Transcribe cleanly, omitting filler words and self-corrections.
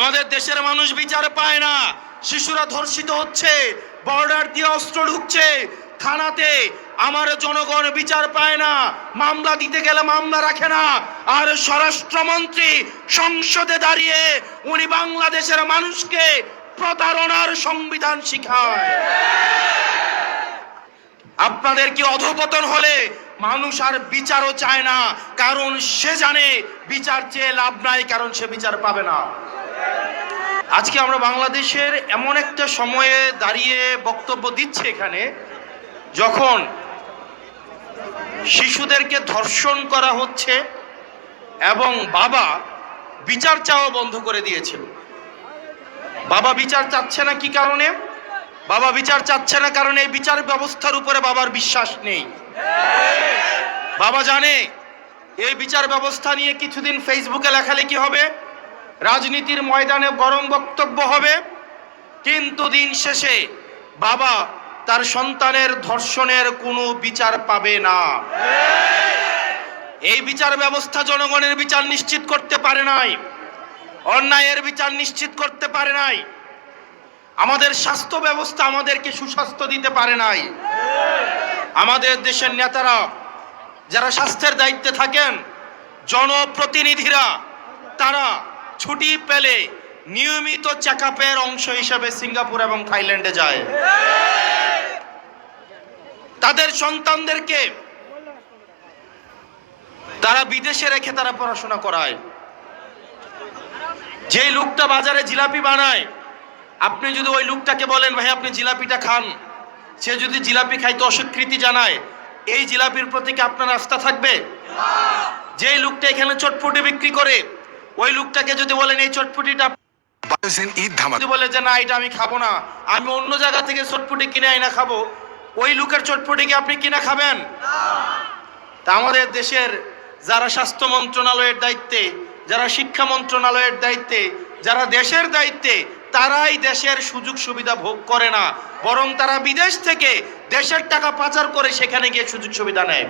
আমাদের দেশের মানুষ বিচার পায় না, শিশুরা ধর্ষিত হচ্ছে, বর্ডার দিয়ে অস্ত্র ঢুকছে থানাতে, আমার জনগণ বিচার পায় না, মামলা দিতে গেলে মামলা রাখে না। আর স্বরাষ্ট্রমন্ত্রী সংসদে দাঁড়িয়ে উনি বাংলাদেশের মানুষকে প্রতারণার সংবিধান শিখায়। আপনাদের কি অধঃপতন হলে মানুষ আর বিচারও চায় না, কারণ সে জানে বিচার চেয়ে লাভ নাই, কারণ সে বিচার পাবে না। আজকে আমরা বাংলাদেশের এমন একটা সময়ে দাঁড়িয়ে বক্তব্য দিচ্ছি এখানে, যখন শিশুদেরকে ধর্ষণ করা হচ্ছে এবং বাবা বিচার চাওয়া বন্ধ করে দিয়েছিল। বাবা বিচার চাচ্ছে না কি কারণে? বাবা বিচার চাচ্ছে না কারণ এই বিচার ব্যবস্থার উপরে বাবার বিশ্বাস নেই। বাবা জানে এই বিচার ব্যবস্থা নিয়ে কিছুদিন ফেসবুকে লেখালেখি হবে, রাজনীতির ময়দানে গরম বক্তব্য হবে, কিন্তু দিন শেষে বাবা তার সন্তানের ধর্ষণের কোনো বিচার পাবে না। এই বিচার ব্যবস্থা জনগণের বিচার নিশ্চিত করতে পারে নাই, অন্যায়ের বিচার নিশ্চিত করতে পারে নাই, আমাদের স্বাস্থ্য ব্যবস্থা আমাদেরকে সুস্বাস্থ্য দিতে পারে নাই। আমাদের দেশের নেতারা যারা স্বাস্থ্যের দায়িত্বে থাকেন, জনপ্রতিনিধিরা, তারা ছুটি পেলে নিয়মিত চেকআপের অংশ হিসেবে সিঙ্গাপুর এবং থাইল্যান্ডে যায়। তাদের সন্তানদেরকে তারা বিদেশে রেখে তারা পড়াশোনা করায়। যে লোকটা বাজারে জিলাপি বানায়, আপনি যদি ওই লোকটাকে বলেন ভাই আপনি জিলাপিটা খান, সে যদি জিলাপি খাইতে অস্বীকৃতি জানায়, এই জিলাপির প্রতি কি আপনার আস্থা থাকবে? যে লোকটা এখানে চটপটি বিক্রি করে, ওই লোকটাকে যদি বলেন এই চটপটিটা বলে যে না এটা আমি খাবো না, আমি অন্য জায়গা থেকে চটপটি কিনে আইনা খাবো, ওই লোকের চটপটিকে আপনি কিনা খাবেন? তা আমাদের দেশের যারা স্বাস্থ্য মন্ত্রণালয়ের দায়িত্বে, যারা শিক্ষা মন্ত্রণালয়ের দায়িত্বে, যারা দেশের দায়িত্বে, তারাই দেশের সুযোগ সুবিধা ভোগ করে না, বরং তারা বিদেশ থেকে দেশের টাকা পাচার করে সেখানে গিয়ে সুযোগ সুবিধা নেয়।